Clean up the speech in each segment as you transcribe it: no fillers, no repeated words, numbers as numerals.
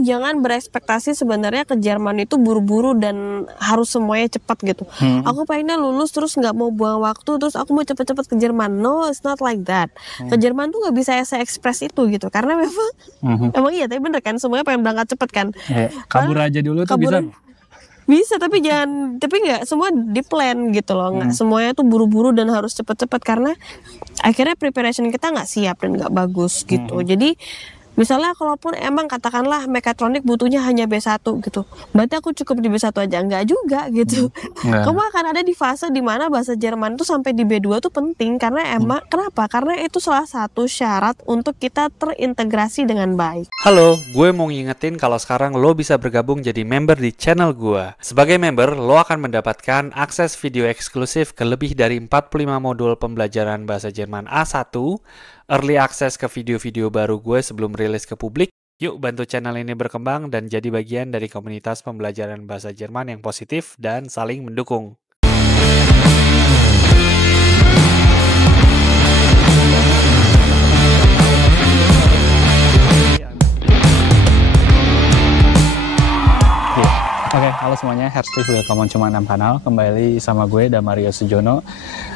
Tapi jangan berekspektasi sebenarnya ke Jerman itu buru-buru dan harus semuanya cepat gitu. Aku pengennya lulus terus nggak mau buang waktu, terus aku mau cepet-cepet ke Jerman. No, it's not like that. Ke Jerman tuh nggak bisa se-ekspres itu gitu, karena memang emang iya, tapi bener kan semuanya pengen berangkat cepet kan. Kabur aja dulu tuh bisa. Bisa, tapi nggak semua di plan gitu loh, nggak semuanya tuh buru-buru dan harus cepet-cepet, karena akhirnya preparation kita nggak siap dan nggak bagus gitu. Jadi misalnya kalaupun emang katakanlah mekatronik butuhnya hanya B1 gitu, berarti aku cukup di B1 aja, enggak juga gitu. Kamu akan ada di fase dimana bahasa Jerman tuh sampai di B2 tuh penting, karena emang kenapa? Karena itu salah satu syarat untuk kita terintegrasi dengan baik. Halo, gue mau ngingetin kalau sekarang lo bisa bergabung jadi member di channel gue. Sebagai member, lo akan mendapatkan akses video eksklusif ke lebih dari 45 modul pembelajaran bahasa Jerman A1, early access ke video-video baru gue sebelum rilis ke publik. Yuk bantu channel ini berkembang dan jadi bagian dari komunitas pembelajaran bahasa Jerman yang positif dan saling mendukung. Oke, halo semuanya, herzlich willkommen Cuma 6 Kanal. Kembali sama gue, Damario Sujono.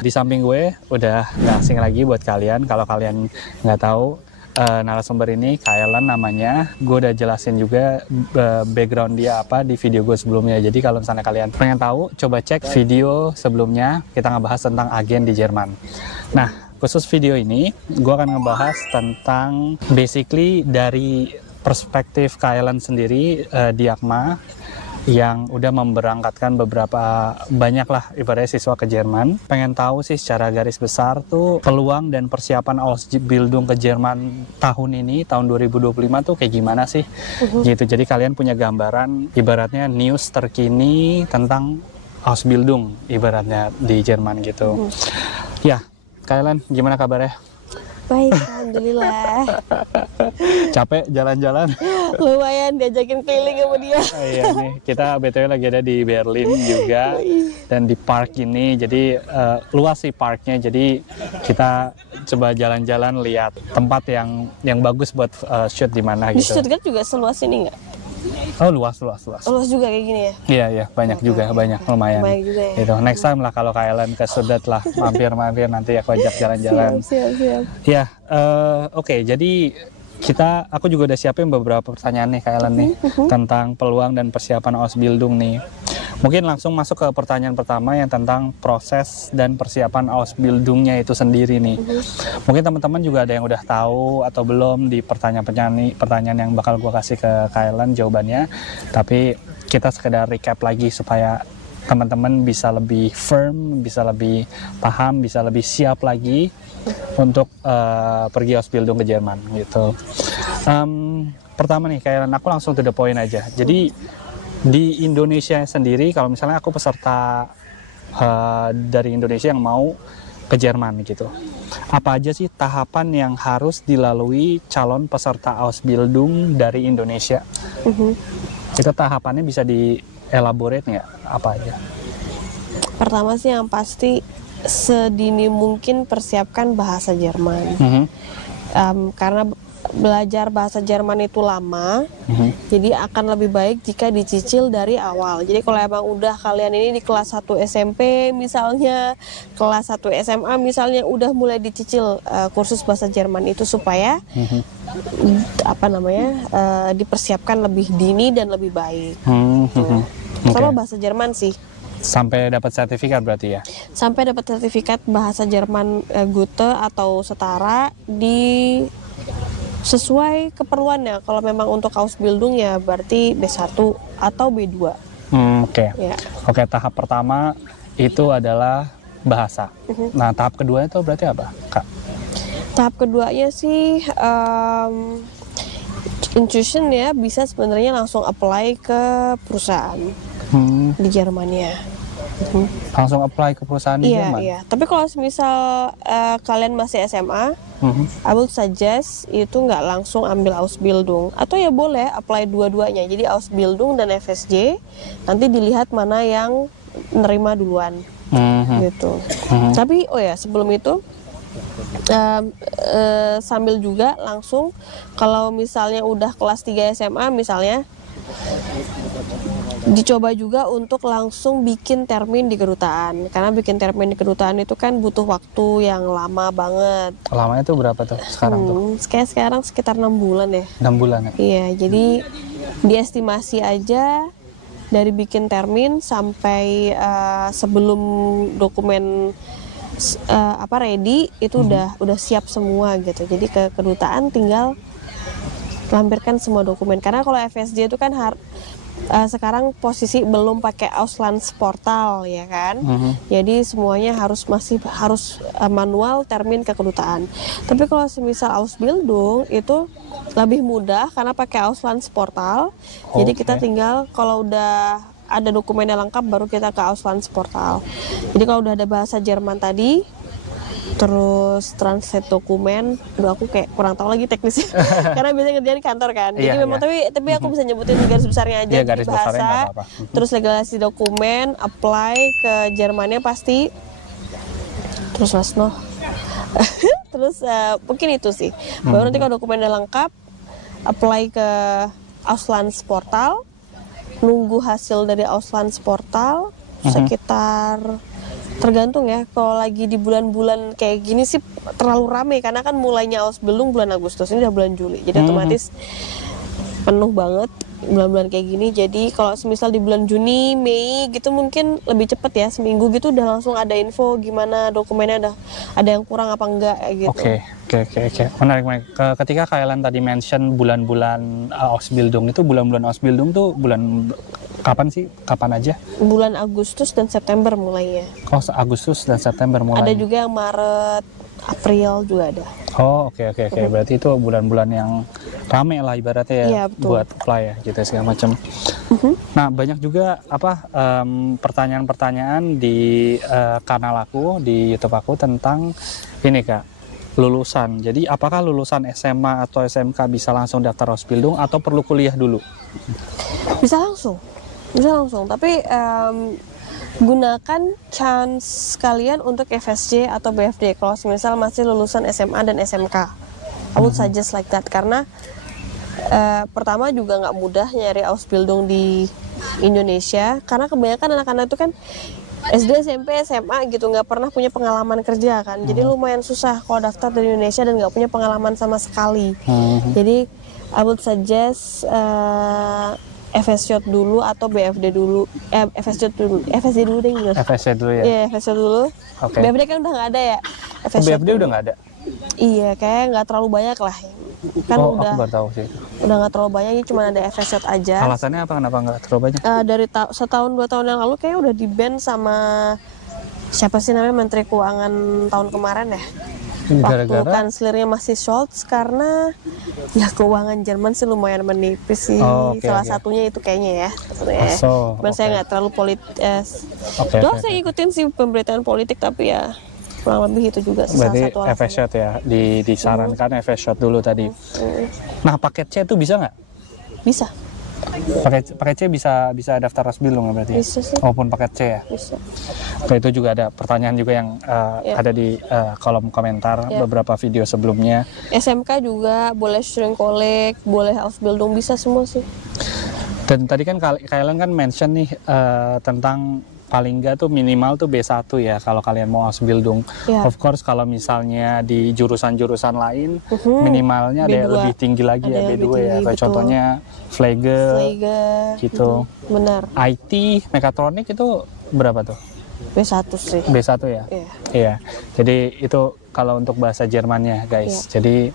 Di samping gue, udah gak asing lagi buat kalian. Kalau kalian nggak tahu, narasumber ini Kaelan namanya. Gue udah jelasin juga background dia apa di video gue sebelumnya. Jadi kalau misalnya kalian pengen tahu, coba cek video sebelumnya. Kita ngebahas tentang agen di Jerman. Nah, khusus video ini, gue akan ngebahas tentang basically dari perspektif Kaelan sendiri di ACMA, yang udah memberangkatkan beberapa banyak lah ibaratnya siswa ke Jerman. Pengen tahu sih secara garis besar tuh peluang dan persiapan Ausbildung ke Jerman tahun ini, tahun 2025 tuh kayak gimana sih gitu. Jadi kalian punya gambaran ibaratnya news terkini tentang Ausbildung ibaratnya di Jerman gitu. Ya, Kalian gimana kabarnya? Baik, alhamdulillah. Capek jalan-jalan? Lumayan diajakin keliling sama dia. Iya nih, kita BTW lagi ada di Berlin juga dan di park ini. Jadi luas sih parknya. Jadi kita coba jalan-jalan lihat tempat yang bagus buat shoot di mana Di gitu. Stuttgart juga seluas ini nggak? Oh luas. Luas juga kayak gini ya? Iya banyak juga, banyak lumayan. Banyak juga ya. Gitu. Next time lah kalau Kalian ke Stuttgart lah mampir nanti aku ajak jalan-jalan. Siap. Ya, oke. Jadi aku juga udah siapin beberapa pertanyaan nih Kalian nih tentang peluang dan persiapan Ausbildung nih. Mungkin langsung masuk ke pertanyaan pertama yang tentang proses dan persiapan Ausbildungnya itu sendiri nih. Mungkin teman-teman juga ada yang udah tahu atau belum di pertanyaan yang bakal gue kasih ke Kalian jawabannya. Tapi kita sekedar recap lagi supaya teman-teman bisa lebih firm, bisa lebih paham, bisa lebih siap lagi untuk pergi Ausbildung ke Jerman gitu. Pertama nih Kalian, aku langsung to the point aja. Jadi di Indonesia sendiri, kalau misalnya aku peserta dari Indonesia yang mau ke Jerman gitu, apa aja sih tahapan yang harus dilalui calon peserta Ausbildung dari Indonesia? Itu tahapannya bisa di-elaborate nggak apa aja? Pertama sih yang pasti sedini mungkin persiapkan bahasa Jerman. Karena belajar bahasa Jerman itu lama, jadi akan lebih baik jika dicicil dari awal. Jadi kalau emang udah kalian ini di kelas 1 SMP misalnya, kelas 1 SMA misalnya, udah mulai dicicil kursus bahasa Jerman itu supaya dipersiapkan lebih dini dan lebih baik. Sama bahasa Jerman sih. Sampai dapat sertifikat berarti ya? Sampai dapat sertifikat bahasa Jerman Gute atau setara sesuai keperluannya. Kalau memang untuk Ausbildung ya berarti B1 atau B2. Oke. Tahap pertama itu adalah bahasa. Nah, tahap kedua itu berarti apa, Kak? Tahap keduanya sih intuition ya, bisa sebenarnya langsung apply ke perusahaan di Jermannya. Langsung apply ke perusahaan di Jerman? Iya. Tapi kalau misal kalian masih SMA, I would suggest itu nggak langsung ambil Ausbildung. Atau ya boleh apply dua-duanya. Jadi Ausbildung dan FSJ, nanti dilihat mana yang nerima duluan. Gitu. Tapi sebelum itu Sambil juga langsung kalau misalnya udah kelas 3 SMA misalnya dicoba juga untuk langsung bikin termin di kedutaan, karena bikin termin di kedutaan itu kan butuh waktu yang lama banget. Lamanya tuh berapa tuh sekarang tuh? Kayak sekarang sekitar 6 bulan ya. 6 bulan ya? Iya, jadi diestimasi aja dari bikin termin sampai sebelum dokumen ready itu udah siap semua gitu. Jadi ke kedutaan tinggal lampirkan semua dokumen. Karena kalau FSJ itu kan sekarang posisi belum pakai Auslands portal ya kan. Jadi semuanya masih harus manual termin ke kedutaan. Tapi kalau semisal Ausbildung itu lebih mudah karena pakai Auslands portal. Jadi kita tinggal kalau udah ada dokumennya lengkap baru kita ke Auslands portal. Jadi kalau udah ada bahasa Jerman tadi, terus translate dokumen, aku kayak kurang tahu lagi teknisnya karena biasanya ngerjain di kantor kan. Jadi memang tapi aku bisa nyebutin garis besarnya aja. Garis bahasa, besarnya nggak apa-apa. Terus legalisasi dokumen, apply ke Jermannya pasti, terus Lasno. Terus mungkin itu sih. Baru nanti kalau dokumen udah lengkap, apply ke Auslands portal, nunggu hasil dari Auslands portal sekitar, tergantung ya, kalau lagi di bulan-bulan kayak gini sih terlalu rame karena kan mulainya Ausbildung bulan Agustus, ini udah bulan Juli, jadi otomatis penuh banget bulan-bulan kayak gini. Jadi kalau semisal di bulan Juni, Mei gitu mungkin lebih cepet ya, seminggu gitu udah langsung ada info gimana dokumennya ada yang kurang apa enggak gitu. Oke. Menarik. Ketika kalian tadi mention bulan-bulan Ausbildung, itu bulan-bulan Ausbildung tuh bulan kapan sih? Kapan aja? Bulan Agustus dan September mulainya. Oh, Agustus dan September mulai. Ada juga yang Maret, April juga ada. Oh, oke. Berarti itu bulan-bulan yang rame lah ibaratnya ya, buat apply ya gitu segala macam. Nah, banyak juga pertanyaan-pertanyaan di kanal aku, di YouTube aku tentang ini Kak, lulusan. Jadi apakah lulusan SMA atau SMK bisa langsung daftar Ausbildung atau perlu kuliah dulu? Bisa langsung, tapi gunakan chance kalian untuk FSJ atau BFD kalau misal masih lulusan SMA dan SMK. I would suggest like that, karena pertama juga nggak mudah nyari Ausbildung di Indonesia, karena kebanyakan anak-anak itu kan SD, SMP, SMA gitu nggak pernah punya pengalaman kerja kan, jadi lumayan susah kalau daftar dari Indonesia dan nggak punya pengalaman sama sekali. Jadi I would suggest FSJ dulu atau BFD dulu. FSJ dulu deh gitu. FSJ dulu ya? Iya, FSJ dulu. Okay. BFD kan udah nggak ada ya? BFD udah nggak ada? Iya, kayak nggak terlalu banyak lah. Kan udah, aku baru tahu sih. Udah nggak terlalu banyak, cuma ada FSJ aja. Alasannya apa, kenapa nggak terlalu banyak? Dari setahun 2 tahun yang lalu kayak udah di-ban sama siapa sih namanya, Menteri Keuangan tahun kemarin ya. Waktu kanselirnya masih Scholz, karena ya keuangan Jerman sih lumayan menipis sih. Salah satunya itu kayaknya ya. Cuman saya nggak terlalu Doang saya ngikutin sih pemberitaan politik, tapi ya kurang lebih itu juga salah satu alasannya. FSJ ya, disarankan FSJ dulu tadi. Nah, paket C itu bisa nggak? Bisa. Paket C bisa daftar Ausbildung berarti? Bisa sih. Maupun paket C ya? Bisa. Nah, itu juga ada pertanyaan juga yang ada di kolom komentar beberapa video sebelumnya. SMK juga boleh student collect, boleh Ausbildung, bisa semua sih. Dan tadi kan kalian kan mention nih tentang paling nggak tuh minimal tuh B1 ya kalau kalian mau Ausbildung. Of course kalau misalnya di jurusan-jurusan lain minimalnya ada yang lebih tinggi lagi, ada ya B2 ya. Kayak contohnya Pflege gitu. Benar. IT, mekatronik itu berapa tuh? B1 sih. B1 ya? Iya. Jadi itu kalau untuk bahasa Jermannya guys. Jadi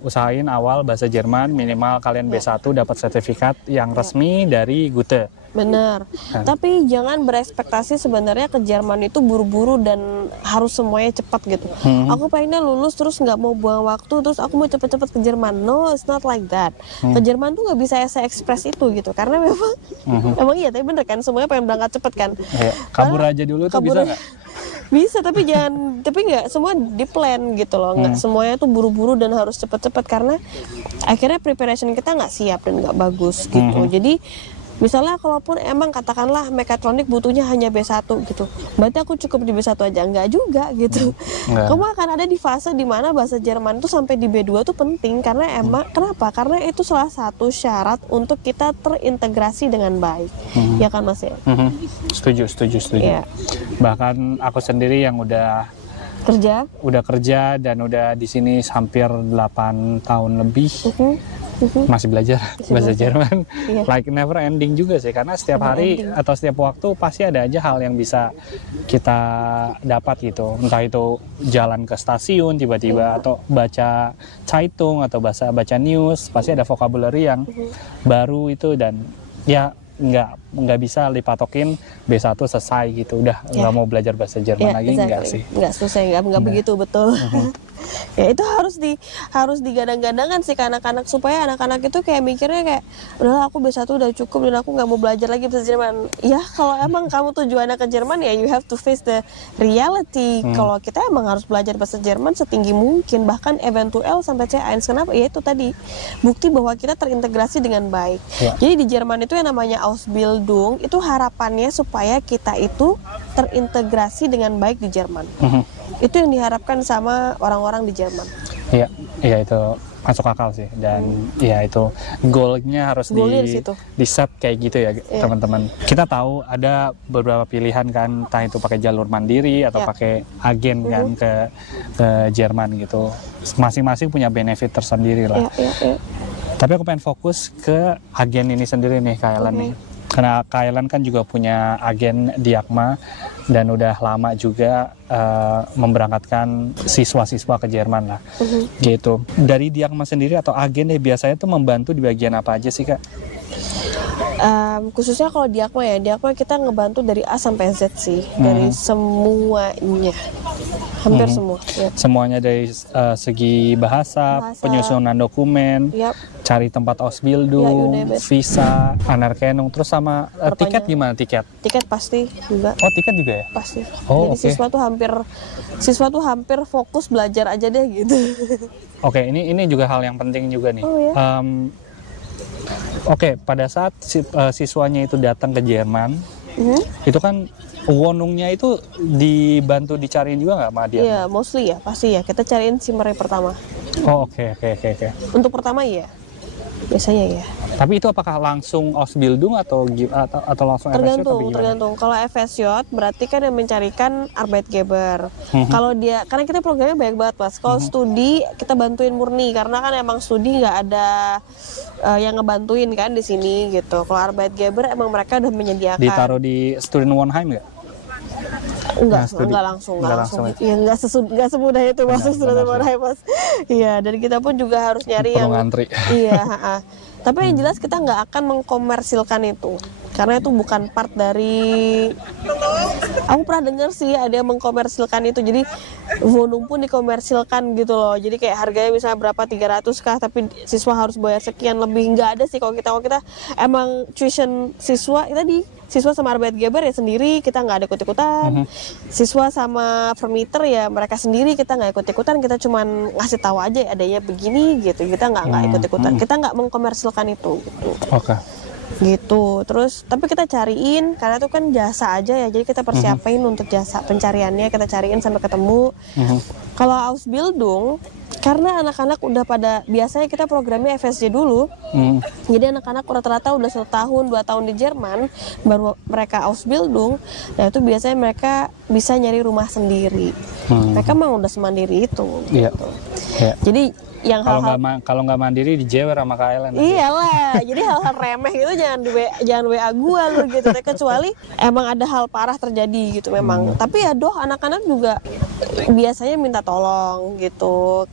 usahain awal bahasa Jerman, minimal kalian B1 dapat sertifikat yang resmi dari Goethe. Benar. Tapi jangan berekspektasi sebenarnya ke Jerman itu buru-buru dan harus semuanya cepat gitu. Aku pengennya lulus terus nggak mau buang waktu, terus aku mau cepet-cepet ke Jerman. No, it's not like that. Ke Jerman tuh nggak bisa se-ekspres itu gitu. Karena memang emang iya, tapi bener kan semuanya pengen berangkat cepet kan. Kabur aja dulu tuh bisa nggak? Bisa, tapi nggak semua di plan gitu loh. Nggak semuanya tuh buru-buru dan harus cepet-cepet, karena akhirnya preparation kita nggak siap dan nggak bagus gitu. Jadi Misalnya kalaupun emang katakanlah mekatronik butuhnya hanya B1 gitu, berarti aku cukup di B1 aja, enggak juga gitu. Kamu akan ada di fase dimana bahasa Jerman itu sampai di B2 tuh penting, karena emang kenapa? Karena itu salah satu syarat untuk kita terintegrasi dengan baik, ya kan Mas ya? Setuju. Iya. Bahkan aku sendiri yang udah kerja dan udah di sini hampir 8 tahun lebih, masih belajar bahasa Jerman. Like never ending juga sih, karena setiap hari atau setiap waktu pasti ada aja hal yang bisa kita dapat gitu, entah itu jalan ke stasiun tiba-tiba atau baca Zeitung atau baca news, pasti ada vocabulary yang baru itu, dan ya nggak bisa dipatokin B1 selesai gitu, udah nggak mau belajar bahasa Jerman lagi, nggak sih, nggak selesai, nggak begitu, betul. Ya itu harus digadang-gadangkan sih ke anak-anak, supaya anak-anak itu kayak mikirnya kayak udahlah aku B1 udah cukup dan aku nggak mau belajar lagi bahasa Jerman. Ya kalau emang kamu tujuannya ke Jerman, ya you have to face the reality. Kalau kita emang harus belajar bahasa Jerman setinggi mungkin, bahkan eventual sampai C1. Kenapa? Ya itu tadi, bukti bahwa kita terintegrasi dengan baik. Jadi di Jerman itu yang namanya Ausbildung, itu harapannya supaya kita itu terintegrasi dengan baik di Jerman. Itu yang diharapkan sama orang-orang di Jerman. Iya itu masuk akal sih, dan ya itu goalnya harus di set kayak gitu ya teman-teman. Kita tahu ada beberapa pilihan kan, entah itu pakai jalur mandiri atau pakai agen kan ke Jerman gitu. Masing-masing punya benefit tersendiri lah. Tapi aku pengen fokus ke agen ini sendiri nih, Kailan nih. Karena Kailan kan juga punya agen Diakma dan udah lama juga memberangkatkan siswa-siswa ke Jerman lah, gitu. Dari Diakma sendiri atau agen biasanya tuh membantu di bagian apa aja sih Kak? Khususnya kalau Diakma ya, Diakma kita ngebantu dari A sampai Z sih, dari semuanya, hampir semua. Semuanya dari segi bahasa, penyusunan dokumen, cari tempat Ausbildung, visa, anerkennung, terus sama tiket gimana tiket? Tiket pasti juga. Oh tiket juga ya? Pasti. Oh, jadi siswa tuh hampir fokus belajar aja deh gitu. Oke, ini juga hal yang penting juga nih. Oke, pada saat siswanya itu datang ke Jerman, itu kan wonungnya itu dibantu dicariin juga nggak sama dia? Iya, mostly ya, pasti ya. Kita cariin SIM-nya pertama. Oh oke. Untuk pertama ya, biasanya ya. Tapi itu apakah langsung Ausbildung atau langsung FSJ atau gimana? Tergantung. Kalau FSJ berarti kan yang mencarikan Arbeitgeber. Kalau dia, karena kita programnya banyak banget Mas. Kalau studi kita bantuin murni, karena kan emang studi nggak ada yang ngebantuin kan di sini gitu. Kalau Arbeitgeber emang mereka udah menyediakan. Ditaruh di Student Wohnheim nggak? Enggak langsung. Iya, enggak semudah itu masuk Student Wohnheim Mas. Iya, dan kita pun juga harus nyari yang ngantri. Iya, tapi yang jelas kita nggak akan mengkomersilkan itu, karena itu bukan part dari. Aku pernah dengar sih ada yang mengkomersilkan itu, jadi Wonung pun dikomersilkan gitu loh. Jadi kayak harganya misalnya berapa 300 kah, tapi siswa harus bayar sekian lebih. Nggak ada sih kalau kita emang tuition siswa siswa sama Arbeitgeber ya sendiri, kita nggak ada ikut-ikutan. Siswa sama Vermieter ya mereka sendiri, kita nggak ikut-ikutan. Kita cuman ngasih tahu aja adanya begini gitu. Kita nggak ikut-ikutan. Kita nggak mengkomersilkan itu. Gitu. Oke. Gitu. Terus tapi kita cariin, karena itu kan jasa aja ya. Jadi kita persiapin untuk jasa pencariannya, kita cariin sampai ketemu. Kalau Ausbildung, karena anak-anak udah pada, biasanya kita programnya FSJ dulu. Jadi anak-anak rata-rata udah 1 tahun 2 tahun di Jerman, baru mereka Ausbildung. Nah itu biasanya mereka bisa nyari rumah sendiri. Mereka memang udah semandiri itu. Gitu. Jadi yang kalau nggak mandiri dijewer sama Kailan. Iyalah, jadi hal-hal remeh gitu jangan WA gua lu gitu. Kecuali emang ada hal parah terjadi gitu memang. Tapi ya anak-anak juga biasanya minta tolong gitu.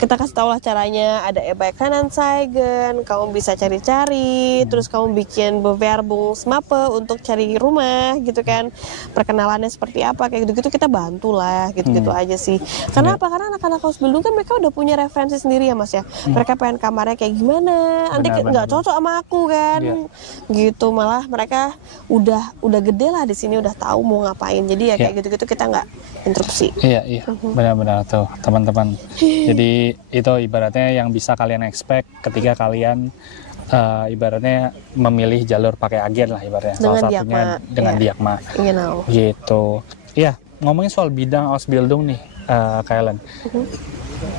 Kita kasih tau lah caranya, ada Ebaikanan-Zeigen, kamu bisa cari-cari, terus kamu bikin Bewerbungsmappe untuk cari rumah gitu kan. Perkenalannya seperti apa kayak gitu-gitu kita bantu lah gitu-gitu aja sih. Karena apa? Karena anak-anak Ausbildung kan mereka udah punya referensi sendiri ya Mas ya. Mereka pengen kamarnya kayak gimana, nanti nggak cocok sama aku kan. Gitu, malah mereka udah gede lah di sini, udah tahu mau ngapain. Jadi ya kayak gitu-gitu kita nggak interupsi. Iya, benar-benar tuh teman-teman. Jadi itu ibaratnya yang bisa kalian expect ketika kalian ibaratnya memilih jalur pakai agen lah ibaratnya. Dengan Salah satunya Diakma, dengan ya. Diakma. Genau. Gitu. Ya, ngomongin soal bidang Ausbildung nih, Kak Ellen.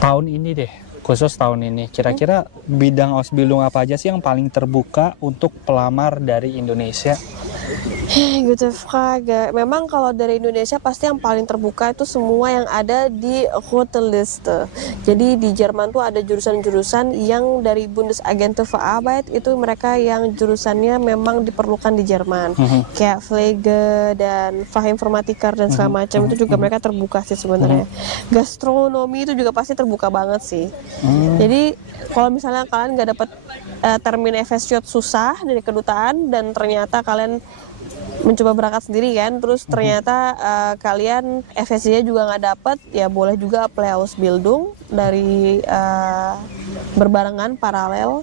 Tahun ini deh, khusus tahun ini, kira-kira bidang Ausbildung apa aja sih yang paling terbuka untuk pelamar dari Indonesia? Gute Frage. Memang kalau dari Indonesia pasti yang paling terbuka itu semua yang ada di Rote Liste. Jadi di Jerman tuh ada jurusan-jurusan yang dari Bundesagentur für Arbeit itu mereka yang jurusannya memang diperlukan di Jerman. Kayak Pflege dan Fachinformatiker dan segala macam itu juga mereka terbuka sih sebenarnya. Gastronomi itu juga pasti terbuka banget sih. Jadi kalau misalnya kalian nggak dapat termin FSJ susah dari kedutaan dan ternyata kalian mencoba berangkat sendiri kan, terus ternyata kalian FSC-nya juga nggak dapat, ya boleh juga apply Ausbildung dari berbarengan paralel.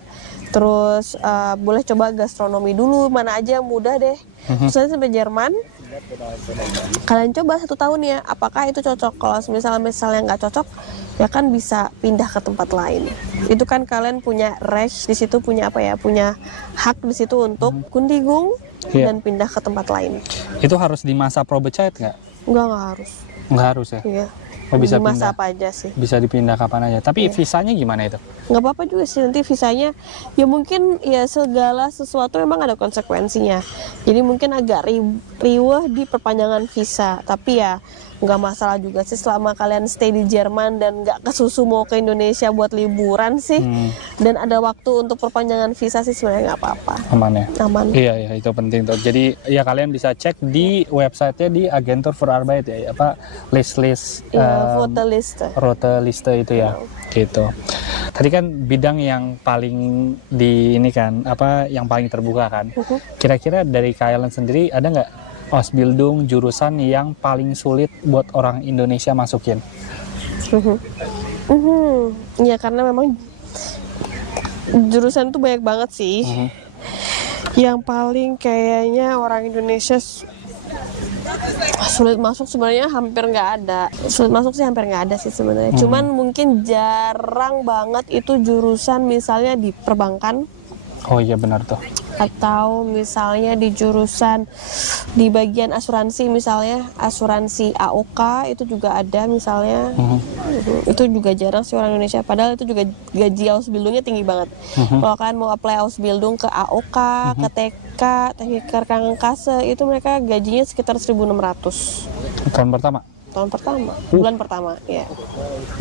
Terus boleh coba gastronomi dulu, mana aja mudah deh. Terus nanti sampai Jerman, kalian coba 1 tahun ya, apakah itu cocok. Kalau misalnya nggak cocok, ya kan bisa pindah ke tempat lain. Itu kan kalian punya Recht di situ, punya apa ya, punya hak di situ untuk kundigung dan pindah ke tempat lain. Itu harus di masa probezeit nggak? Nggak harus. Nggak harus ya? Iya. Oh, bisa Di masa pindah. apa aja sih. Bisa dipindah kapan aja. Tapi visanya gimana itu? Nggak apa-apa juga sih, nanti visanya ya mungkin ya segala sesuatu memang ada konsekuensinya. Jadi mungkin agak riweh di perpanjangan visa, tapi ya nggak masalah juga sih selama kalian stay di Jerman dan nggak kesusu mau ke Indonesia buat liburan sih. Dan ada waktu untuk perpanjangan visa sih sebenarnya nggak apa-apa. Aman ya? Aman. Iya, itu penting tuh. Jadi ya kalian bisa cek di websitenya di Agentur für Arbeit ya, apa list-list Rote Liste. Rote Liste itu ya, gitu. Tadi kan bidang yang paling di ini kan, apa yang paling terbuka kan. Kira-kira dari Kak Ellen sendiri ada nggak Ausbildung jurusan yang paling sulit buat orang Indonesia masukin? Ya karena memang jurusan tuh banyak banget sih. Yang paling kayaknya orang Indonesia sulit masuk sebenarnya hampir nggak ada. Sulit masuk sih hampir nggak ada sih sebenarnya. Cuman mungkin jarang banget itu jurusan misalnya di perbankan. Oh iya benar tuh. Atau misalnya di jurusan di bagian asuransi, misalnya asuransi AOK itu juga ada misalnya. Itu juga jarang sih orang Indonesia, padahal itu juga gaji Ausbildungnya tinggi banget. Kalau kalian mau apply Ausbildung ke AOK, ke TK, Teknik Krankenkasse, itu mereka gajinya sekitar 1.600 Tahun pertama? tahun pertama, bulan pertama ya.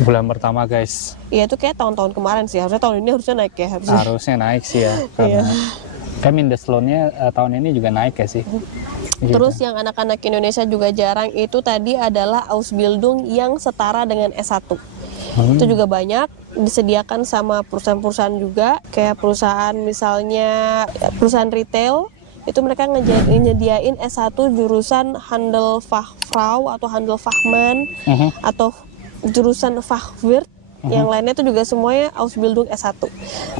Bulan pertama guys. Iya itu kayak tahun-tahun kemarin sih, harusnya tahun ini harusnya naik ya. Harusnya naik sih ya, karena kan Mindeslonnya tahun ini juga naik ya sih. Gitu. Terus yang anak-anak Indonesia juga jarang itu tadi adalah Ausbildung yang setara dengan S1. Itu juga banyak disediakan sama perusahaan-perusahaan juga, kayak perusahaan misalnya perusahaan retail, itu mereka nyediain S1 jurusan Handelfachfrau atau Handelfachmann atau jurusan Fachwirt. Yang lainnya itu juga semuanya Ausbildung S1.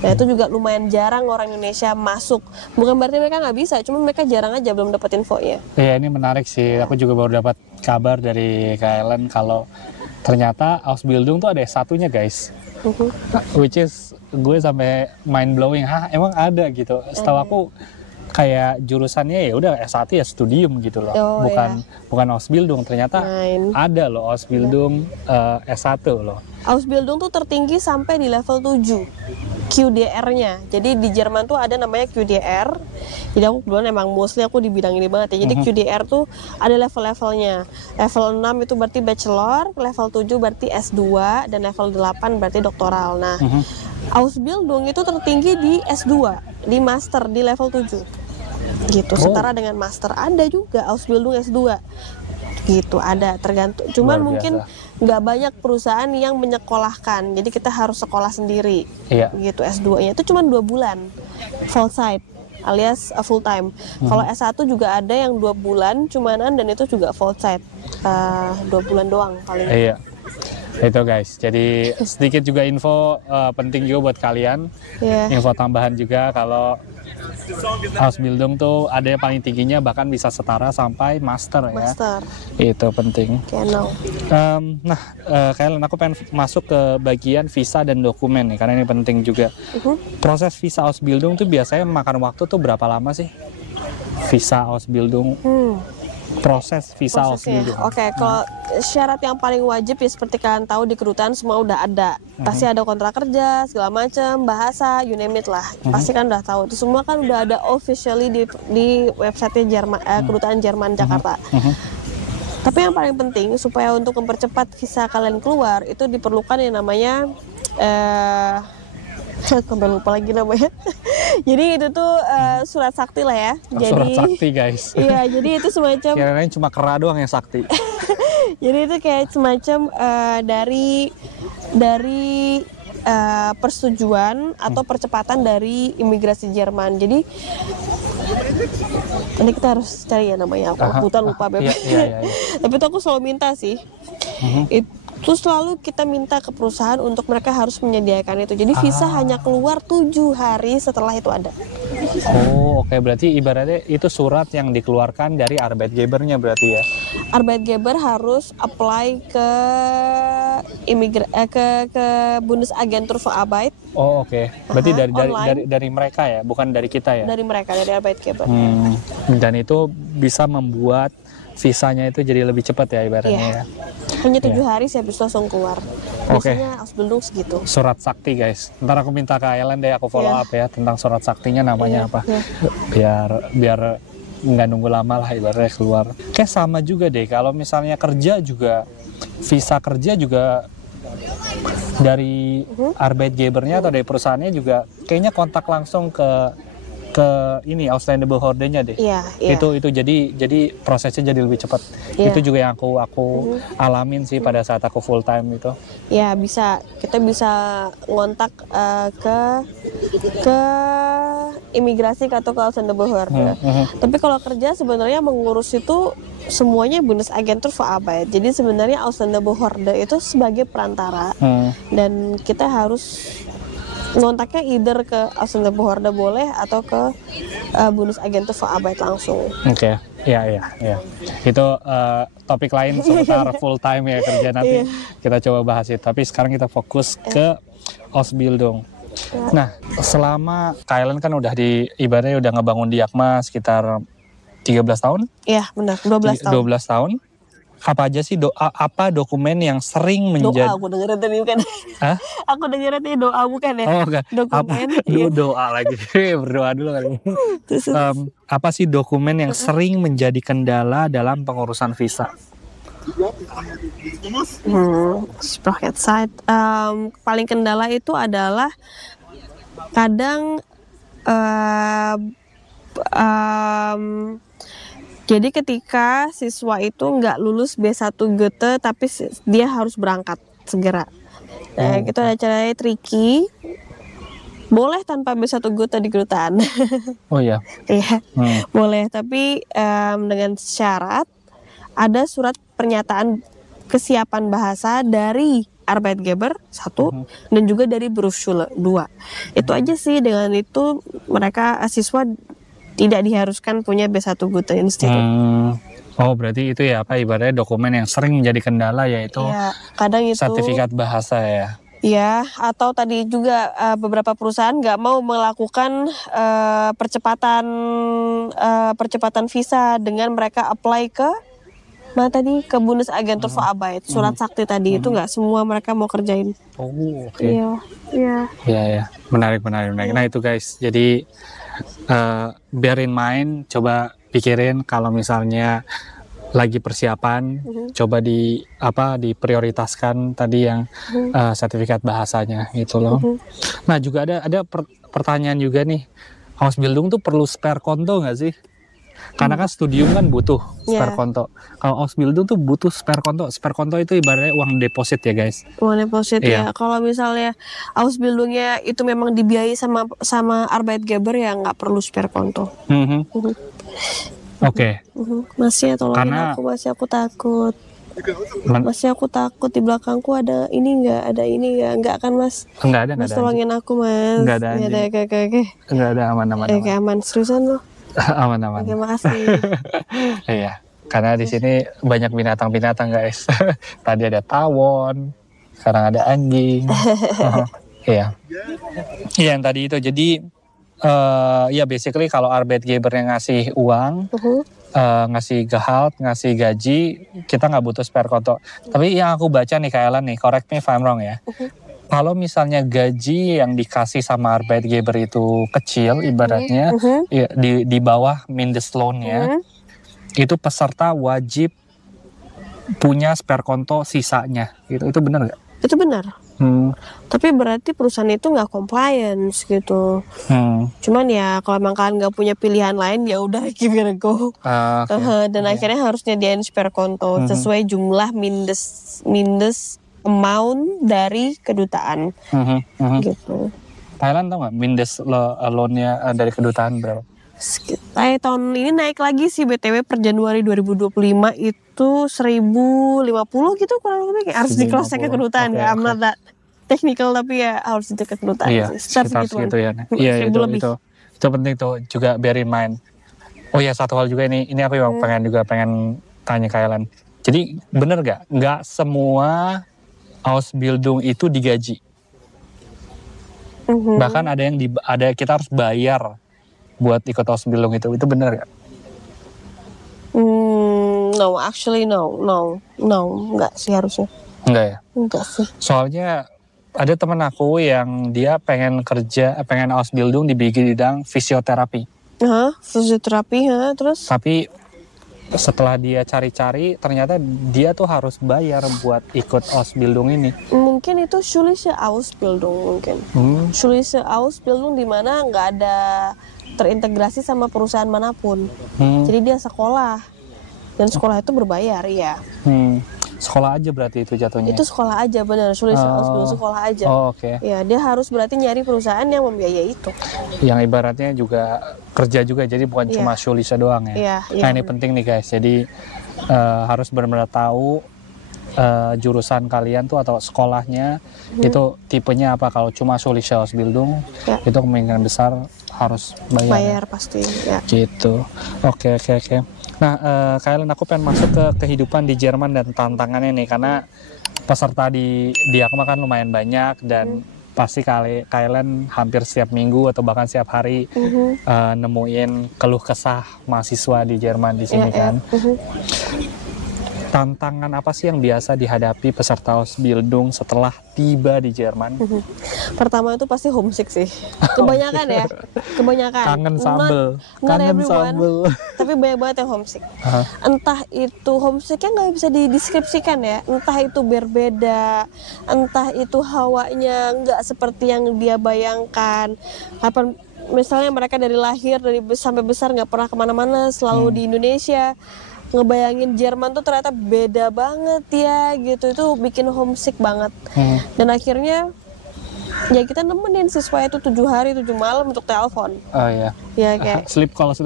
Nah itu juga lumayan jarang orang Indonesia masuk. Bukan berarti mereka nggak bisa, cuma mereka jarang aja belum dapat infonya. Iya ini menarik sih. Aku juga baru dapat kabar dari Kak Ellen kalau ternyata Ausbildung tuh ada S1-nya guys. Which is gue sampai mind blowing. Hah emang ada gitu. Setahu aku kayak jurusannya ya udah S1 ya studium gitu loh. Bukan Ausbildung. Ternyata ada loh Ausbildung S1 loh. Ausbildung tuh tertinggi sampai di level 7 QDR-nya. Jadi di Jerman tuh ada namanya QDR. Jadi aku kebetulan emang mostly aku di bidang ini banget ya. Jadi QDR tuh ada level-levelnya. Level 6 itu berarti bachelor, level 7 berarti S2, dan level 8 berarti doktoral. Nah, Ausbildung itu tertinggi di S2, di master, di level 7. Gitu, setara dengan master. Ada juga Ausbildung S2. Gitu, ada, tergantung. Cuman mungkin nggak banyak perusahaan yang menyekolahkan, jadi kita harus sekolah sendiri. Gitu, S2-nya itu cuma 2 bulan full site alias full time. Kalau S1 juga ada yang 2 bulan cumanan, dan itu juga full site 2 bulan doang paling. Itu guys, jadi sedikit juga info penting juga buat kalian. Info tambahan juga kalau Ausbildung tuh ada yang paling tingginya bahkan bisa setara sampai master. Ya. Itu penting. Kalian aku pengen masuk ke bagian visa dan dokumen nih karena ini penting juga. Proses visa Ausbildung tuh biasanya makan waktu tuh berapa lama sih? Visa Ausbildung. Proses visa Ausbildung. Kalau syarat yang paling wajib ya seperti kalian tahu di kedutaan semua udah ada. Pasti ada kontrak kerja, segala macam, bahasa, you name it lah. Pasti kan udah tahu. Itu semua kan udah ada officially di website-nya kedutaan Jerman Jakarta. Tapi yang paling penting supaya untuk mempercepat visa kalian keluar itu diperlukan yang namanya aku lupa lagi namanya. Jadi itu tuh surat sakti lah ya. Surat sakti guys. Iya, jadi itu semacam. Kira-kira cuma kera doang yang sakti. Jadi itu kayak semacam dari persetujuan atau percepatan dari imigrasi Jerman. Jadi ini kita harus cari ya namanya apa. Lupa beb. Iya. Tapi itu aku selalu minta sih. Itu selalu kita minta ke perusahaan untuk mereka harus menyediakan itu. Jadi visa hanya keluar 7 hari setelah itu ada. Oke. Berarti ibaratnya itu surat yang dikeluarkan dari Arbeitgebernya berarti ya? Arbeitgeber harus apply ke ke Bundesagentur für Arbeit. Oke. Berarti dari mereka ya, bukan dari kita ya? Dari mereka, dari Arbeitgeber. Dan itu bisa membuat visanya itu jadi lebih cepat ya ibaratnya ya. Hanya 7 hari sih habis langsung keluar. Biasanya Ausbildung segitu. Surat sakti guys. Ntar aku minta ke Ellen deh, aku follow up ya tentang surat saktinya namanya apa. Biar nggak nunggu lama lah ibaratnya keluar. Kayak sama juga deh kalau misalnya kerja juga, visa kerja juga dari Arbeitgebernya atau dari perusahaannya juga kayaknya kontak langsung ke ini Ausländerbehörde-nya deh. Itu jadi prosesnya jadi lebih cepat. Itu juga yang aku alamin sih pada saat aku full time itu. Ya kita bisa ngontak ke imigrasi atau ke Ausländerbehörde. Tapi kalau kerja sebenarnya mengurus itu semuanya Bundesagentur für Arbeit. Jadi sebenarnya Ausländerbehörde itu sebagai perantara dan kita harus ngontaknya either ke Ausländerbehörde boleh atau ke Bundesagentur für Arbeit langsung. Oke. Iya. Itu topik lain seputar full time ya kerja nanti kita coba bahas itu. Tapi sekarang kita fokus ke Ausbildung. Nah, selama Kailan kan udah ibaratnya udah ngebangun di Yakma sekitar 13 tahun? Iya, benar, 12 tahun. 12 tahun. Apa aja sih apa dokumen yang sering menjadi aku dengerin tadi bukan? Hah? Aku dengerin tadi doa bukan ya? Bukan. Dokumen. Doa lagi. Berdoa dulu kali. Apa sih dokumen yang sering menjadi kendala dalam pengurusan visa? Sprachzeit. Paling kendala itu adalah kadang jadi ketika siswa itu nggak lulus B1 Goethe tapi dia harus berangkat segera. Nah, itu ada caranya tricky. Boleh tanpa B1 Goethe di kedutaan. Oh iya. Iya. Boleh, tapi dengan syarat ada surat pernyataan kesiapan bahasa dari Arbeitgeber 1 dan juga dari Berufsschule 2. Itu aja sih, dengan itu mereka siswa tidak diharuskan punya B1 Goethe Institute. Oh, berarti itu ya ibaratnya dokumen yang sering menjadi kendala yaitu kadang itu sertifikat bahasa ya. Iya, atau tadi juga beberapa perusahaan nggak mau melakukan percepatan visa dengan mereka apply ke ke Bundesagentur für Arbeit. Surat sakti tadi itu nggak semua mereka mau kerjain. Oh, oke. Iya. Menarik. Nah itu guys, jadi bear in mind, coba pikirin kalau misalnya lagi persiapan, coba diprioritaskan tadi yang sertifikat bahasanya itu loh. Nah juga ada pertanyaan juga nih, Ausbildung tuh perlu spare konto nggak sih? Karena kan studium kan butuh spare konto. Kalau Ausbildung tuh butuh spare konto. Spare konto itu ibaratnya uang deposit ya guys. Uang deposit ya. Kalau misalnya Ausbildungnya itu memang dibiayai sama Arbeitgeber ya nggak perlu spare konto. Oke. Masih tolongin aku takut. Masih aku takut di belakangku ada ini nggak kan Mas? Enggak ada, Mas tolongin aku Mas. Nggak ada anjing. Oke. Enggak ada, aman. Oke aman, seriusan loh. Aman. Oke makasih. Iya, karena di sini banyak binatang-binatang guys. Tadi ada tawon, sekarang ada anjing. Iya. Iya yang tadi itu. Jadi ya basically kalau Arbeitgeber yang ngasih uang, ngasih gehalt, ngasih gaji, kita nggak butuh spare konto. Tapi yang aku baca nih Kak Ellen nih, correct me if I'm wrong ya. Kalau misalnya gaji yang dikasih sama Arbeitgeber itu kecil, ibaratnya ya, di bawah Mindestlohnnya, itu peserta wajib punya spare konto sisanya. Itu benar nggak? Itu benar. Tapi berarti perusahaan itu nggak compliance gitu. Cuman ya kalau emang kalian nggak punya pilihan lain ya udah give it a go. Dan akhirnya harus nyediain spare konto sesuai jumlah mindes amount dari kedutaan. Gitu. Thailand tau nggak loan-nya dari kedutaan berapa? Tahun ini naik lagi sih BTW per Januari 2025 itu 1.050 gitu kurang lebih harus di cross check ke kedutaan ya. I'm not that technical tapi ya harus di ke kedutaan. Iya, sekitar segitu ya. Iya itu penting tuh juga bear in mind. Oh ya satu hal juga ini aku yang pengen tanya ke Ellen. Jadi bener nggak semua Ausbildung itu digaji. Bahkan ada kita harus bayar buat ikut Ausbildung itu benar gak? No, actually no, enggak sih harusnya. Enggak ya? Enggak sih. Soalnya ada teman aku yang dia pengen Ausbildung di bidang fisioterapi. Fisioterapi, terus? Tapi setelah dia cari-cari, ternyata dia tuh harus bayar buat ikut Ausbildung ini. Mungkin itu Schulische Ausbildung mungkin. Schulische Ausbildung di mana nggak ada terintegrasi sama perusahaan manapun. Jadi dia sekolah dan sekolah itu berbayar ya. Sekolah aja berarti itu jatuhnya. Itu sekolah aja benar, Schulische Ausbildung sekolah aja. Oke. Ya dia harus berarti nyari perusahaan yang membiayai itu. Yang ibaratnya juga kerja juga, jadi bukan cuma Schulische doang ya. Nah ini penting nih guys, jadi harus benar-benar tahu jurusan kalian tuh atau sekolahnya itu tipenya apa. Kalau cuma Schulische Ausbildung itu kemungkinan besar harus bayar pasti ya. Gitu. Oke. Nah Kak Ellen, aku pengen masuk ke kehidupan di Jerman dan tantangannya nih, karena peserta di Akma kan lumayan banyak dan pasti Kak Ellen hampir setiap minggu atau bahkan setiap hari nemuin keluh kesah mahasiswa di Jerman di sini kan. Tantangan apa sih yang biasa dihadapi peserta Ausbildung setelah tiba di Jerman? Pertama itu pasti homesick sih. Kebanyakan ya. Kangen sambel. Tapi banyak banget yang homesick. Entah itu homesicknya nggak bisa dideskripsikan ya. Entah itu berbeda, entah itu hawanya nggak seperti yang dia bayangkan. Misalnya mereka dari lahir sampai besar nggak pernah kemana-mana, selalu di Indonesia. Ngebayangin Jerman tuh ternyata beda banget ya gitu, itu bikin homesick banget. Dan akhirnya ya kita nemenin siswa itu 7 hari 7 malam untuk telepon. Oh iya. Ya kayak sleep call.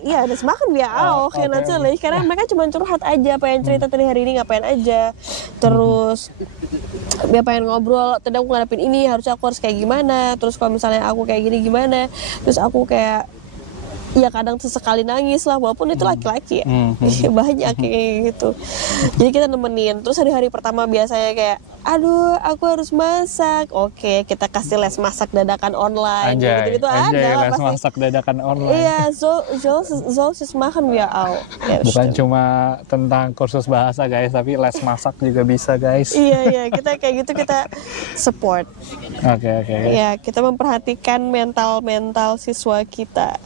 Iya, das machen wir auch ya natürlich. Karena mereka cuma curhat aja, pengen cerita tadi hari ini ngapain aja. Terus dia pengen ngobrol, tadi aku ngadepin ini, harusnya aku harus kayak gimana. Terus kalau misalnya aku kayak gini gimana. Terus aku kayak ya kadang sesekali nangis lah, walaupun itu laki-laki ya. Banyak kayak gitu. Jadi kita nemenin. Terus hari-hari pertama biasanya kayak, aduh aku harus masak. Oke, kita kasih les masak dadakan online. Gitu-gitu ada lah les pasti. Masak dadakan online. Iya, so machen wir auch. Ya, bukan cuma tentang kursus bahasa guys, tapi les masak juga bisa guys. Iya, kita kayak gitu, kita support. Oke. Iya, kita memperhatikan mental siswa kita.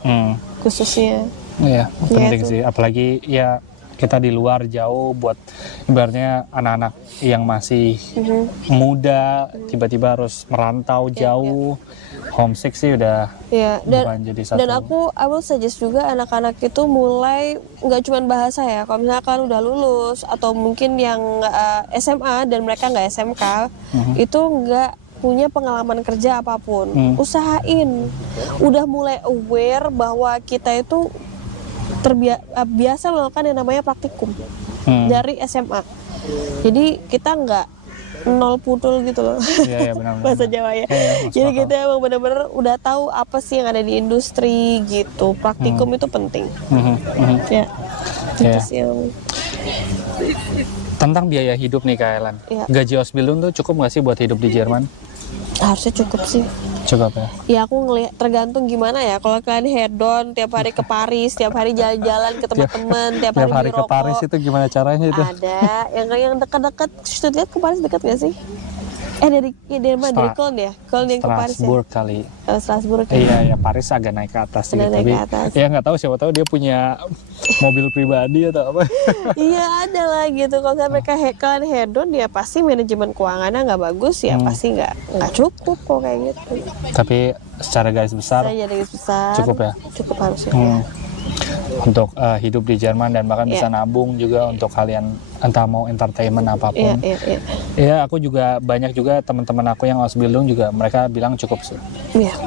Khususnya. Iya, penting sih. Apalagi ya kita di luar jauh, buat ibaratnya anak-anak yang masih muda tiba-tiba harus merantau jauh. Homesick sih udah bukan jadi satu. Dan I will suggest juga anak-anak itu mulai nggak cuma bahasa ya. Kalau misalkan udah lulus atau mungkin yang SMA dan mereka nggak SMK, itu nggak punya pengalaman kerja apapun, usahain. Udah mulai aware bahwa kita itu biasa melakukan yang namanya praktikum. dari SMA. Jadi kita nggak nol pudul gitu loh. Iya, benar. Bahasa Jawa ya. Jadi kita emang benar-benar udah tahu apa sih yang ada di industri gitu. Praktikum itu penting. Ya. Itu sih yang Tentang biaya hidup nih Kak Ellen. Ya. Gaji Ausbildung tuh cukup nggak sih buat hidup di Jerman? harusnya cukup sih. Cukup ya? Ya aku ngelihat tergantung gimana ya. Kalau kalian hedon tiap hari ke Paris, tiap hari jalan-jalan ke teman-teman, tiap hari beli ke rokok. Paris itu gimana caranya itu? Ada yang dekat-dekat. Stuttgart ke Paris dekat gak sih? Dari mana? Dari Köln ya? Köln yang ke Paris ya? Strasbourg kali. Strasbourg ya? Iya, ya Paris agak naik ke atas gitu. Naik Tapi ke atas. ya nggak tahu, siapa tahu dia punya mobil pribadi atau apa. Iya ada lah gitu. Kalau mereka kalian hedon ya pasti manajemen keuangannya nggak bagus ya pasti nggak cukup kok kayak gitu. Tapi secara garis besar Saya jadi besar. cukup ya? Cukup harusnya. Untuk hidup di Jerman dan bahkan bisa nabung juga untuk kalian entah mau entertainment apapun. Iya, aku juga banyak juga teman-teman aku yang Ausbildung juga mereka bilang cukup sih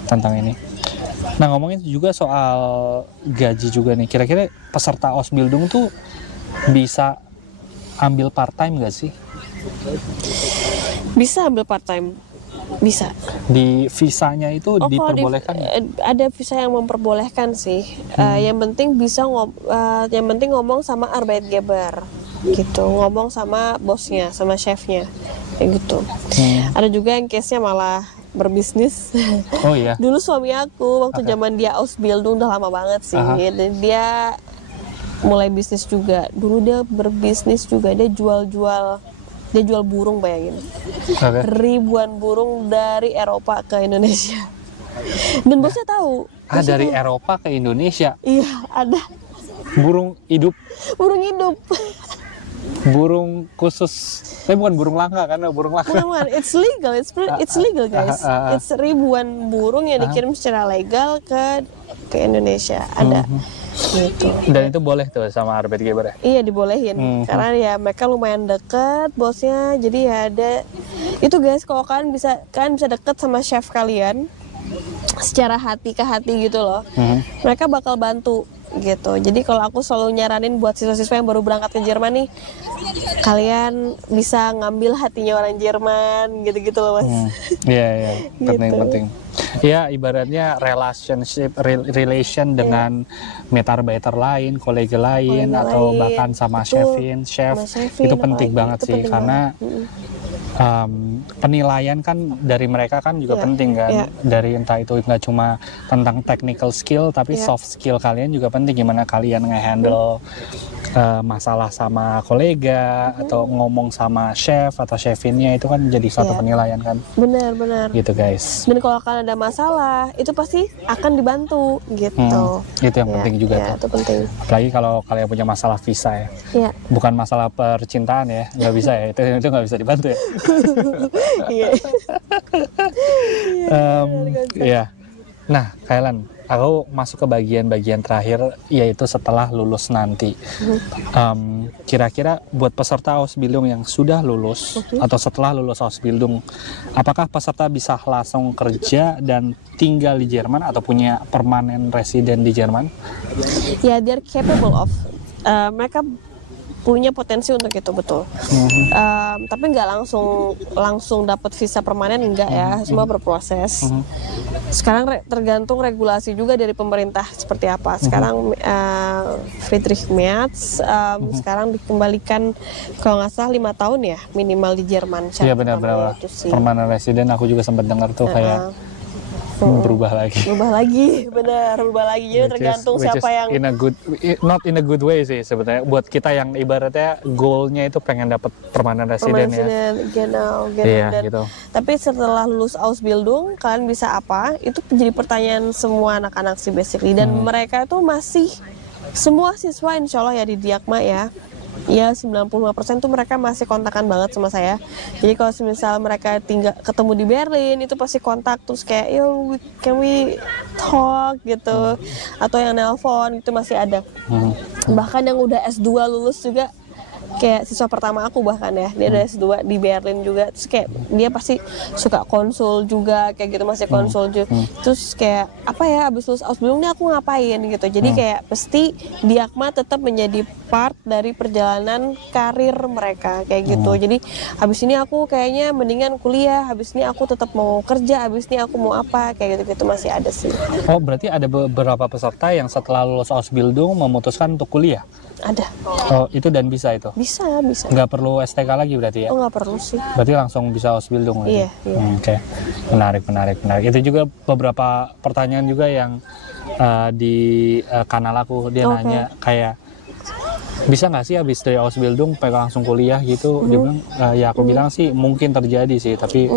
tentang ini. Nah, ngomongin juga soal gaji juga nih. Kira-kira peserta Ausbildung tuh bisa ambil part time nggak sih? Bisa ambil part time. Bisa. Di visanya itu diperbolehkan? Ada visa yang memperbolehkan sih. Yang penting bisa yang penting ngomong sama Arbeitgeber gitu, ngomong sama bosnya, sama chefnya, kayak gitu. Ada juga yang case-nya malah berbisnis. Oh iya. Dulu suami aku waktu zaman dia Ausbildung udah lama banget sih. Dan dia mulai bisnis juga. Dulu dia berbisnis juga, dia jual burung, bayangin. Ribuan burung dari Eropa ke Indonesia. Dan bosnya tahu. Dari Eropa ke Indonesia? Iya, ada. Burung hidup? Burung hidup. Burung khusus, tapi bukan burung langka kan? Burung langka. Bukan, it's legal, it's legal guys. It's ribuan burung yang dikirim secara legal ke Indonesia. Ada. Gitu. Dan itu boleh tuh sama Arbeitgeber ya? Iya dibolehin, karena ya mereka lumayan deket bosnya, jadi ya ada itu guys. Kalau kalian bisa deket sama chef kalian secara hati ke hati gitu loh, mereka bakal bantu gitu. Jadi kalau aku selalu nyaranin buat siswa-siswa yang baru berangkat ke Jerman nih, kalian bisa ngambil hatinya orang Jerman gitu-gitu loh mas. Iya, penting. Ya ibaratnya relation dengan metarbeiter lain, kolega lain, atau bahkan sama chef itu penting banget sih, karena penilaian kan dari mereka kan juga penting kan, dari entah itu nggak cuma tentang technical skill tapi soft skill kalian juga penting, gimana kalian nge-handle masalah sama kolega atau ngomong sama chef atau chefinnya, itu kan jadi suatu penilaian kan. Benar Gitu guys. Dan kalau akan ada masalah itu pasti akan dibantu gitu. Itu yang penting juga tuh. Itu penting. Apalagi kalau kalian punya masalah visa ya. Bukan masalah percintaan ya, nggak bisa ya, itu nggak bisa dibantu ya. Iya. Nah, Kailan, aku masuk ke bagian terakhir, yaitu setelah lulus nanti. Kira-kira buat peserta Ausbildung yang sudah lulus atau setelah lulus Ausbildung, apakah peserta bisa langsung kerja dan tinggal di Jerman atau punya permanent resident di Jerman? Ya, they're capable of. Mereka punya potensi untuk itu, betul. Tapi nggak langsung dapat visa permanen, enggak ya, semua berproses. Sekarang tergantung regulasi juga dari pemerintah seperti apa. Sekarang Friedrich Merz sekarang dikembalikan kalau nggak salah 5 tahun ya minimal di Jerman. Iya benar-benar. Permanent resident aku juga sempat dengar tuh kayak berubah lagi. Jadi tergantung siapa yang not in a good way sih sebenarnya. Buat kita yang ibaratnya goalnya itu pengen dapat permanent resident ya. Genau. Iya, gitu. Tapi setelah lulus Ausbildung kalian bisa apa? Itu menjadi pertanyaan semua anak-anak sih basically. Dan mereka itu masih semua siswa insya Allah ya di Diakma ya. Ya 95% tuh mereka masih kontakan banget sama saya. Jadi kalau misal mereka ketemu di Berlin itu pasti kontak terus kayak can we talk gitu, atau yang nelpon itu masih ada. Bahkan yang udah S2 lulus juga kayak siswa pertama aku bahkan ya, dia ada S2 di Berlin juga, terus kayak dia pasti suka konsul juga kayak gitu, masih konsul juga. Terus kayak apa ya, abis lulus Ausbildung nih aku ngapain gitu. Jadi kayak pasti Diakma tetap menjadi part dari perjalanan karir mereka kayak gitu. Jadi habis ini aku kayaknya mendingan kuliah, habis ini aku tetap mau kerja, habis ini aku mau apa kayak gitu-gitu masih ada sih. Oh, berarti ada beberapa peserta yang setelah lulus Ausbildung memutuskan untuk kuliah? Ada. Oh, itu dan bisa itu? Bisa. Nggak perlu STK lagi berarti ya? Oh, nggak perlu sih. Berarti langsung bisa Ausbildung lagi? Iya. Oke. Menarik. Itu juga beberapa pertanyaan juga yang di kanal aku, dia nanya kayak, bisa nggak sih habis dari Ausbildung pengen langsung kuliah gitu? Dia bilang, ya aku bilang sih mungkin terjadi sih, tapi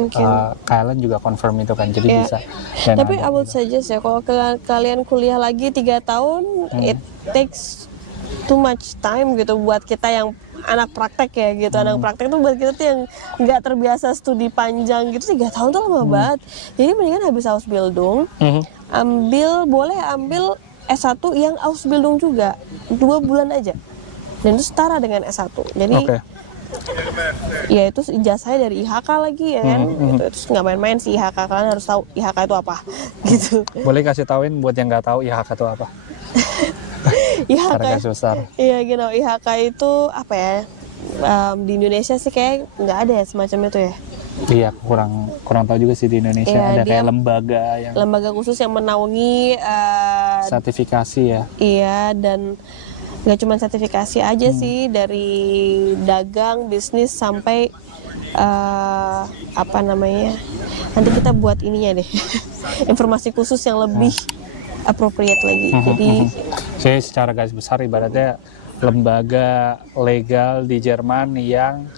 kalian juga confirm itu kan, jadi bisa. Dan tapi I would suggest ya, kalau kalian kuliah lagi 3 tahun, it takes too much time gitu buat kita yang anak praktek ya gitu. Anak praktek tuh buat kita tuh yang nggak terbiasa studi panjang gitu, 3 tahun tuh lama banget. Jadi mendingan habis Ausbildung, ambil S1 yang Ausbildung juga 2 bulan aja, dan itu setara dengan S1. Jadi ya itu ijazahnya dari IHK lagi ya kan, gitu. Terus nggak main-main sih IHK, kalian harus tahu IHK itu apa gitu. Boleh kasih tauin buat yang nggak tahu IHK itu apa? IHK, iya gitu. IHK itu apa ya? Di Indonesia sih kayak nggak ada ya semacam itu ya. Iya, kurang tahu juga sih di Indonesia. Ada kayak lembaga khusus yang menaungi sertifikasi ya. Iya, dan nggak cuma sertifikasi aja sih, dari dagang, bisnis sampai apa namanya, nanti kita buat ininya deh informasi khusus yang lebih appropriate lagi. Jadi saya secara garis besar ibaratnya lembaga legal di Jerman yang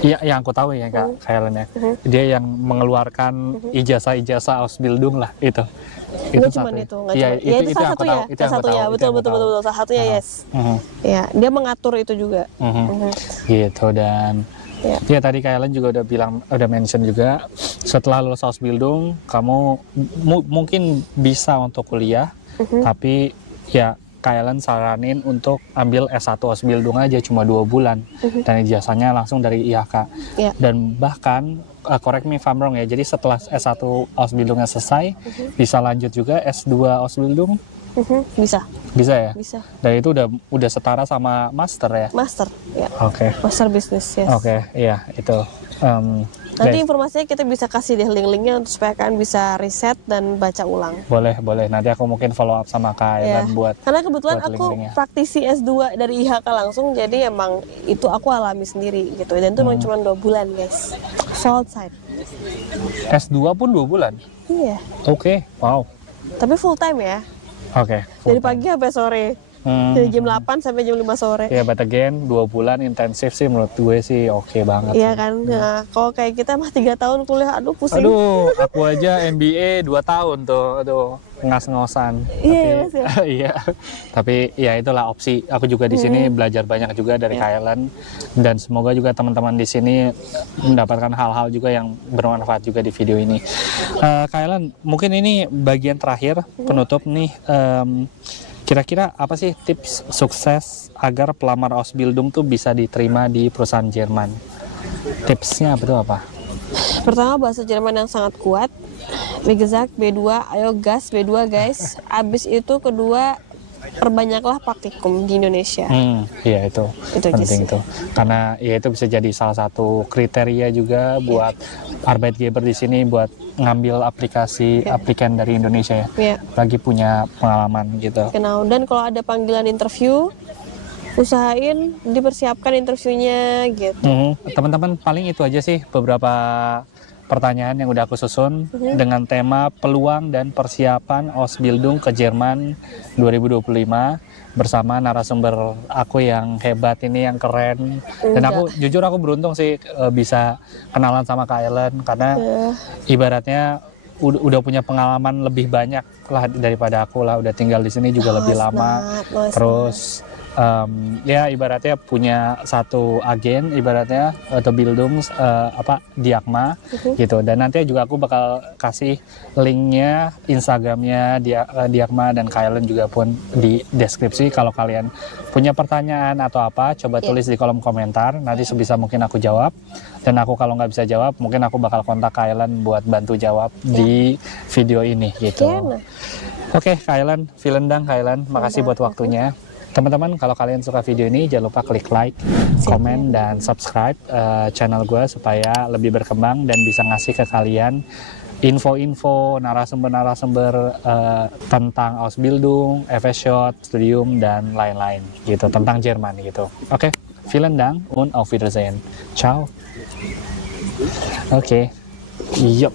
yang aku tahu ya Kak Helen ya, dia yang mengeluarkan ijazah Ausbildung lah itu. Nggak cuma itu, itu salah satunya, betul, salah satunya yes. Ya, dia mengatur itu juga. Gitu. Dan ya tadi Kak Helen juga udah mention juga, setelah lulus Ausbildung kamu mungkin bisa untuk kuliah, tapi ya Kak Helen saranin untuk ambil S1 Ausbildung aja cuma 2 bulan, dan ijazahnya langsung dari IHK. Dan bahkan correct me if I'm wrong ya, jadi setelah S1 Ausbildungnya selesai, bisa lanjut juga S2 Ausbildung? Bisa ya? Bisa. Dan itu udah setara sama master ya? Master, ya. Oke. Master bisnis, yes. Oke, iya itu. Nanti informasinya kita bisa kasih deh link-linknya untuk supaya kalian bisa riset dan baca ulang. Boleh. Nanti aku mungkin follow up sama Kak Helen buat. Karena kebetulan aku praktisi S2 dari IHK langsung, jadi emang itu aku alami sendiri gitu. Dan itu cuma 2 bulan guys. Full time. S2 pun 2 bulan? Iya. Oke, wow. Tapi full time ya. Oke. Dari pagi sampai sore. Dari jam 8 sampai jam 5 sore. Ya, but again 2 bulan intensif sih menurut gue sih oke banget. Iya kan. Nah, kalau kayak kita mah 3 tahun kuliah, aduh pusing. Aduh, aku aja MBA 2 tahun tuh. Aduh, ngas-ngosan. Iya, iya. Tapi ya itulah opsi. Aku juga di sini belajar banyak juga dari Kak Helen, dan semoga juga teman-teman di sini mendapatkan hal-hal juga yang bermanfaat juga di video ini. Kak Helen, mungkin ini bagian terakhir penutup nih. Kira-kira apa sih tips sukses agar pelamar Ausbildung tuh bisa diterima di perusahaan Jerman? Tipsnya apa? Pertama, bahasa Jerman yang sangat kuat. Wie gesagt, B2, ayo gas B2 guys. Abis itu kedua, perbanyaklah praktikum di Indonesia. Iya itu penting tuh. Karena ya itu bisa jadi salah satu kriteria juga buat Arbeitgeber di sini buat ngambil aplikan dari Indonesia ya. Lagi punya pengalaman gitu. Genau. Dan kalau ada panggilan interview, usahain dipersiapkan interviewnya gitu. Teman-teman, paling itu aja sih beberapa pertanyaan yang udah aku susun dengan tema peluang dan persiapan Ausbildung ke Jerman 2025 bersama narasumber aku yang hebat ini, yang keren. Dan aku jujur aku beruntung sih bisa kenalan sama Kak Helen, karena ibaratnya udah punya pengalaman lebih banyak lah daripada aku lah, udah tinggal di sini juga lebih lama. Terus ya ibaratnya punya satu agen ibaratnya atau Bildung Diakma gitu, dan nanti juga aku bakal kasih linknya Instagramnya Diakma dan Kailan juga pun di deskripsi. Kalau kalian punya pertanyaan atau apa, coba tulis di kolom komentar, nanti sebisa mungkin aku jawab, dan aku kalau nggak bisa jawab mungkin aku bakal kontak Kailan buat bantu jawab di video ini gitu. Oke, Kailan, vielen Dank Kailan, makasih buat waktunya. Teman-teman, kalau kalian suka video ini, jangan lupa klik like, komen, dan subscribe channel gue supaya lebih berkembang dan bisa ngasih ke kalian info-info, narasumber-narasumber tentang Ausbildung, FS-Shot, Studium, dan lain-lain gitu, tentang Jerman gitu. Oke, vielen Dank und auf Wiedersehen. Ciao. Oke, yup.